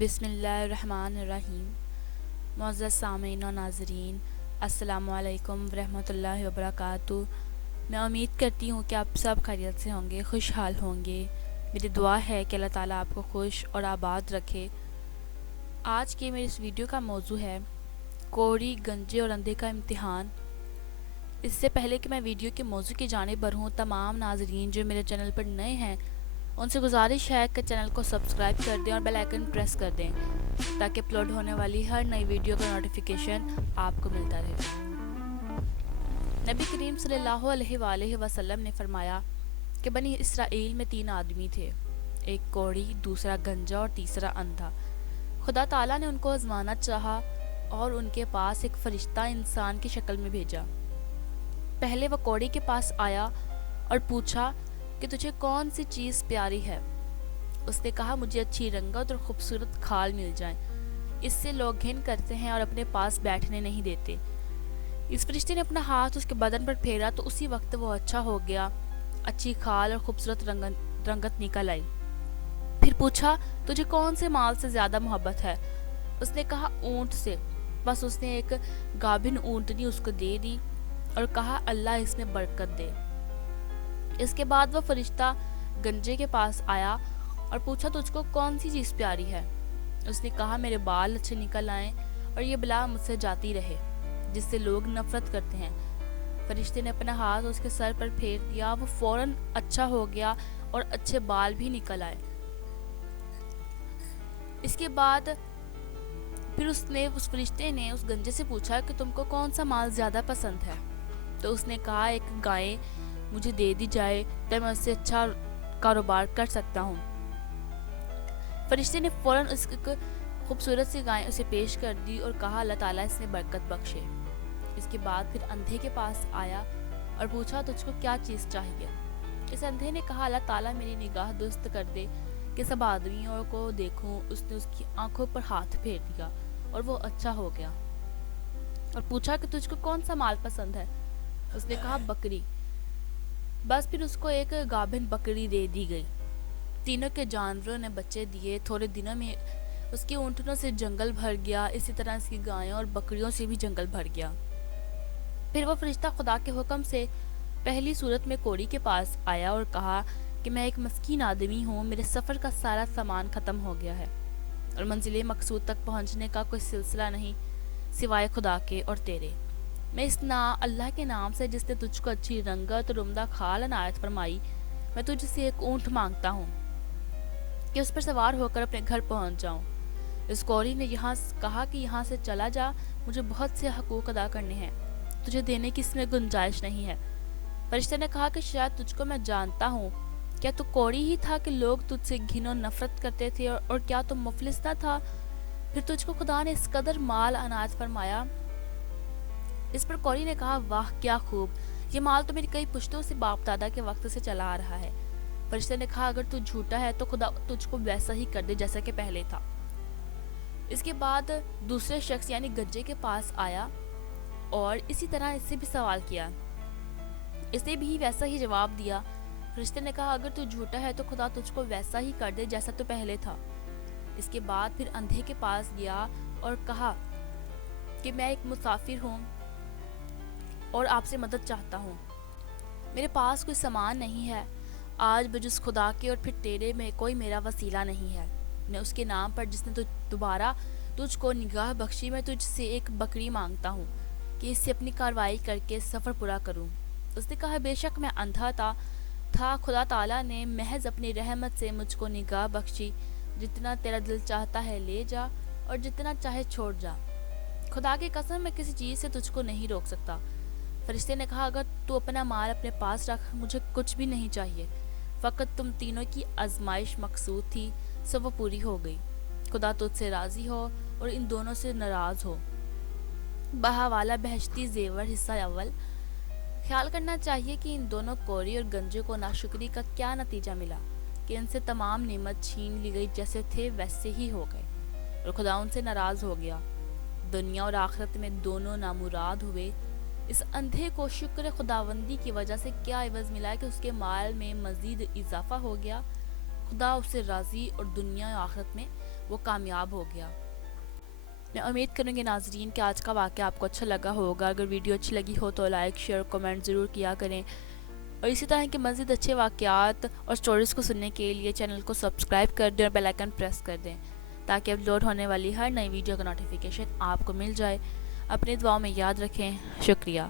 بسم اللہ الرحمن الرحیم۔ معزز سامعین و ناظرین، السلام علیکم ورحمۃ اللہ وبرکاتہ۔ میں امید کرتی ہوں کہ آپ سب خیریت سے ہوں گے، خوشحال ہوں گے۔ میری دعا ہے کہ اللہ تعالیٰ آپ کو خوش اور آباد رکھے۔ آج کے میرے اس ویڈیو کا موضوع ہے کوڑی، گنجے اور اندھے کا امتحان۔ اس سے پہلے کہ میں ویڈیو کے موضوع کی جانب بڑھوں، تمام ناظرین جو میرے چینل پر نئے ہیں ان سے گزارش ہے کہ چینل کو سبسکرائب کر دیں اور بیل آئیکن پریس کر دیں تاکہ اپلوڈ ہونے والی ہر نئی ویڈیو کا نوٹیفیکیشن آپ کو ملتا رہے۔ نبی کریم صلی اللہ علیہ وآلہ وسلم نے فرمایا کہ بنی اسرائیل میں 3 آدمی تھے، ایک کوڑی، دوسرا گنجا اور تیسرا اندھا۔ خدا تعالیٰ نے ان کو آزمانا چاہا اور ان کے پاس ایک فرشتہ انسان کی شکل میں بھیجا۔ پہلے وہ کوڑی کے پاس آیا اور پوچھا کہ تجھے کون سی چیز پیاری ہے؟ اس نے کہا مجھے اچھی رنگت اور خوبصورت کھال مل جائیں، اس سے لوگ گھن کرتے ہیں اور اپنے پاس بیٹھنے نہیں دیتے۔ اس فرشتے نے اپنا ہاتھ اس کے بدن پر پھیرا تو اسی وقت وہ اچھا ہو گیا، اچھی کھال اور خوبصورت رنگت نکل آئی۔ پھر پوچھا تجھے کون سے مال سے زیادہ محبت ہے؟ اس نے کہا اونٹ سے۔ بس اس نے ایک گابن اونٹنی اس کو دے دی اور کہا اللہ اس میں برکت دے۔ اس کے بعد وہ فرشتہ گنجے کے پاس آیا اور پوچھا تجھ کو کون سی چیز پیاری ہے؟ اس نے کہا میرے بال اچھے نکل آئیں اور یہ بلا مجھ سے جاتی رہے جس سے لوگ نفرت کرتے ہیں۔ فرشتے نے اپنا ہاتھ اس کے سر پر پھیر دیا، وہ فوراً اچھا ہو گیا اور اچھے بال بھی نکل آئے۔ اس کے بعد پھر اس فرشتے نے اس گنجے سے پوچھا کہ تم کو کون سا مال زیادہ پسند ہے؟ تو اس نے کہا ایک گائے مجھے دے دی جائے تو میں اس سے اچھا کاروبار کر سکتا ہوں۔ فرشتے نے فوراً اس کی خوبصورت سی گائے اسے پیش کر دی اور کہا اللہ تعالیٰ اس میں برکت بخشے۔ اس کے بعد پھر اندھے کے پاس آیا اور پوچھا تجھ کو کیا چیز چاہیے؟ اس اندھے نے کہا اللہ تعالیٰ میری نگاہ درست کر دے کہ سب آدمیوں کو دیکھوں۔ اس نے اس کی آنکھوں پر ہاتھ پھیر دیا اور وہ اچھا ہو گیا اور پوچھا کہ تجھ کو کون سا مال پسند ہے؟ اس نے کہا بکری۔ بس پھر اس کو ایک گابن بکری دے دی گئی۔ تینوں کے جانوروں نے بچے دیے، تھوڑے دنوں میں اس کی اونٹنوں سے جنگل بھر گیا، اسی طرح اس کی گایوں اور بکریوں سے بھی جنگل بھر گیا۔ پھر وہ فرشتہ خدا کے حکم سے پہلی صورت میں کوڑی کے پاس آیا اور کہا کہ میں ایک مسکین آدمی ہوں، میرے سفر کا سارا سامان ختم ہو گیا ہے اور منزل مقصود تک پہنچنے کا کوئی سلسلہ نہیں سوائے خدا کے اور تیرے۔ میں اس اللہ کے نام سے جس نے تجھ کو اچھی رنگت اور عمدہ کھال عنایت فرمائی، میں تجھ سے ایک اونٹ مانگتا ہوں کہ اس پر سوار ہو کر اپنے گھر پہنچ جاؤں۔ اس کوڑی نے کہا کہ یہاں سے چلا جا، مجھے بہت سے حقوق ادا کرنے ہیں، تجھے دینے کی اس میں گنجائش نہیں ہے۔ فرشتے نے کہا کہ شاید تجھ کو میں جانتا ہوں، کیا تو کوڑی ہی تھا کہ لوگ تجھ سے گھن و نفرت کرتے تھے، اور کیا تو مفلس نہ تھا، پھر تجھ کو خدا نے اس قدر مال عنایت فرمایا؟ اس پر کوڑی نے کہا واہ کیا خوب، یہ مال تو میری کئی پشتوں سے باپ دادا کے وقت سے چلا آ رہا ہے۔ فرشتے نے کہا اگر تو جھوٹا ہے تو خدا تجھ کو ویسا ہی کر دے جیسا کہ پہلے تھا۔ اس کے بعد دوسرے شخص یعنی گنجے کے پاس آیا اور اسی طرح اس سے بھی سوال کیا، اس نے بھی ویسا ہی جواب دیا۔ فرشتے نے کہا اگر تو جھوٹا ہے تو خدا تجھ کو ویسا ہی کر دے جیسا تو پہلے تھا۔ اس کے بعد پھر اندھے کے پاس گیا اور کہا کہ میں ایک مسافر ہوں اور آپ سے مدد چاہتا ہوں، میرے پاس کوئی سامان نہیں ہے، آج بجز خدا کے اور پھر تیرے میں کوئی میرا وسیلہ نہیں ہے۔ میں اس کے نام پر جس نے دوبارہ تجھ کو نگاہ بخشی، میں تجھ سے ایک بکری مانگتا ہوں کہ اس سے اپنی کاروائی کر کے سفر پورا کروں۔ اس نے کہا بے شک میں اندھا تھا، خدا تعالیٰ نے محض اپنی رحمت سے مجھ کو نگاہ بخشی، جتنا تیرا دل چاہتا ہے لے جا اور جتنا چاہے چھوڑ جا، خدا کی قسم میں کسی چیز سے تجھ کو نہیں روک سکتا۔ فرشتے نے کہا اگر تو اپنا مال اپنے پاس رکھ، مجھے کچھ بھی نہیں چاہیے، فقط تم تینوں کی آزمائش مقصود تھی، سو وہ پوری ہو گئی۔ خدا تجھ سے راضی ہو اور ان دونوں سے ناراض ہو۔ بہاوالا بہشتی زیور حصہ اول۔ خیال کرنا چاہیے کہ ان دونوں کوڑی اور گنجے کو ناشکری کا کیا نتیجہ ملا کہ ان سے تمام نعمت چھین لی گئی، جیسے تھے ویسے ہی ہو گئے اور خدا ان سے ناراض ہو گیا۔ دنیا اور آخرت میں دونوں نامراد ہوئے۔ اس اندھے کو شکر خداوندی کی وجہ سے کیا عوض ملا کہ اس کے مال میں مزید اضافہ ہو گیا۔ خدا اس سے راضی اور دنیا و آخرت میں وہ کامیاب ہو گیا۔ میں امید کروں گی ناظرین کہ آج کا واقعہ آپ کو اچھا لگا ہوگا۔ اگر ویڈیو اچھی لگی ہو تو لائک شیئر کمنٹ ضرور کیا کریں، اور اسی طرح کے مزید اچھے واقعات اور سٹوریز کو سننے کے لیے چینل کو سبسکرائب کر دیں اور بیل آئیکن پریس کر دیں تاکہ اپلوڈ ہونے والی ہر نئی ویڈیو کا نوٹیفیکیشن آپ کو مل جائے۔ اپنی دعاؤں میں یاد رکھیں۔ شکریہ۔